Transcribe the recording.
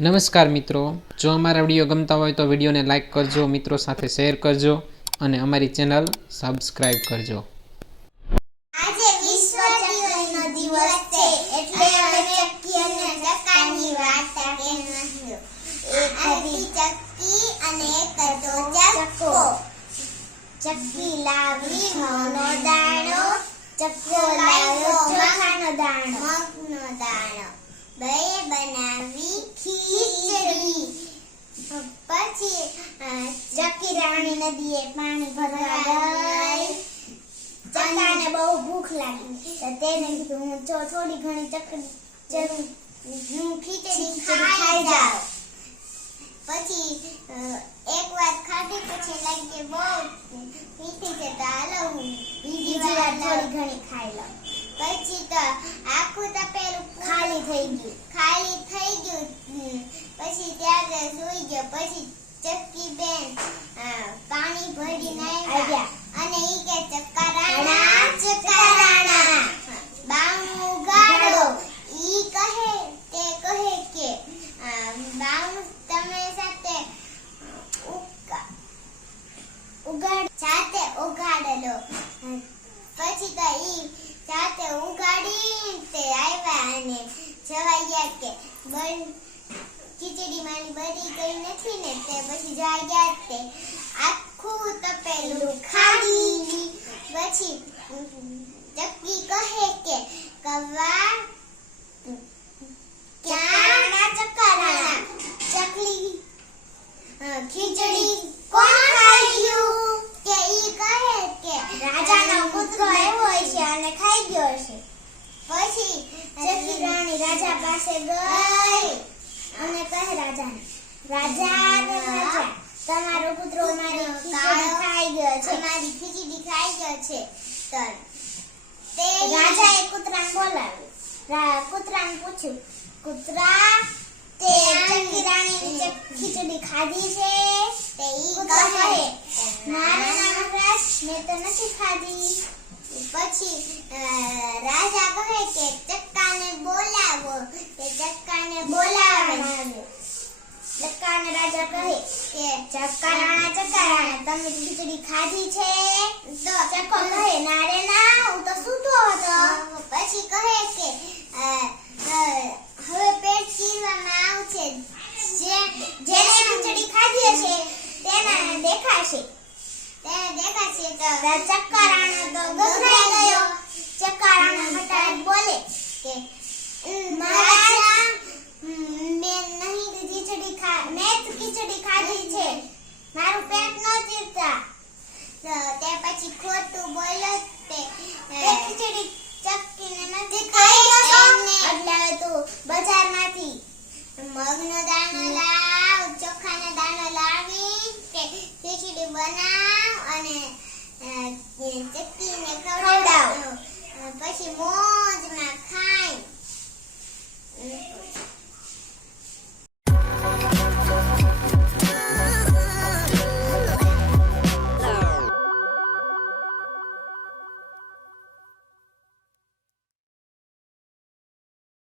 નમસ્કાર મિત્રો, જો અમારા વિડીયો ગમતા હોય તો વિડીયોને લાઇક કરજો, મિત્રો સાથે શેર કરજો અને અમારી ચેનલ સબસ્ક્રાઇબ કરજો. આજે વિશ્વ ચક્કીનો દિવસ છે એટલે અમે ચક્કી અને ચક્કાની વાર્તા કહેવાયો. એક હતી ચક્કી અને એક હતો ચક્કો. ચક્કી લાવી ઘઉંનો દાણો, ચક્કો લાવ્યો ચોખાનો દાણો, મગનો દાણો. બેય બનાવી ખીચડી. પછી ચક્કી રાણી નદીએ પાણી ભરવા ગઈ. ચક્કાને બહુ ભૂખ લાગી તો તેને કીધું હું થોડી ઘણી ખીચડી ખાઈ જાઉં. પછી એક વાર ખાધી પછી લાગી બહુ મીઠી છે તો હાલો હું બીજી વાર થોડી ઘણી ખાઈ લઉં. પછી તો આખું તપેલું ખાલી થઈ ગયું. પછી ત્યારે સૂઈ ગયો. પછી ચક્કી બેન પાણી ભરીને આવ્યા અને ઈ કે ચક્કા રાણા બાવણું ઉગાડો. ઈ કહે કે બાવણું તમે સાથે ઉગાડેલો. પછી તો ઈ સાથે ઉગાડી તે આવ્યા અને જવા ગયા કે ખીચડી મારી બળી ગઈ નથી ને. તે પછી જવા ગયા તે આખું તપેલું ખાલી. પછી ચક્કી કહે કે કવા ક્યાં ચક્કરાણા ચકલી ખીચડી કોણ ખાઈ ગયું? કે ઈ કહે કે રાજાનો કૂતરો આવ્યો છે અને ખાઈ ગયો છે. પછી ચક્કી રાણી રાજા પાસે ગઈ અને કહે રાજા તમારો કૂતરો મારી ખીચડી ખાઈ ગયો છે. તો તે રાજાએ કૂતરાને બોલાવ્યું. કૂતરાને પૂછ્યું, કૂતરા તે ચક્કી રાણીની ખીચડી ખાધી છે? તે ઈ કહે ના મેં તો નથી ખાધી. પછી રાજા કહે કે ચક્કાને બોલાવો. તે ચક્કાને બોલાવ્યો. ચક્કાને રાજા કહે કે ચક્કા રાણા તમે ખીચડી ખાધી છે? તો ચક્કો કહે ના રે ના હું તો સૂતો હતો. પછી કહે કે હવે પેટ ચીરવામાં આવશે. જેને ખીચડી ખાધી હશે તેને દેખાશે. તો ચક્કા રાણો તો ગભરાઈ ગયો. ચક્કા રાણો ફટાફટ બોલે કે મહારાજ મેં ખીચડી ખાધી છે, મારું પેટ ન ચીરતા. તે પછી ખોટું બોલ્યો. તે ખીચડી ચક્કીને નથી ખાઈ એટલે તું બજારમાંથી મગનો દાણો લાવ, ચોખાનો દાણો લાવી કે ખીચડી બનાવ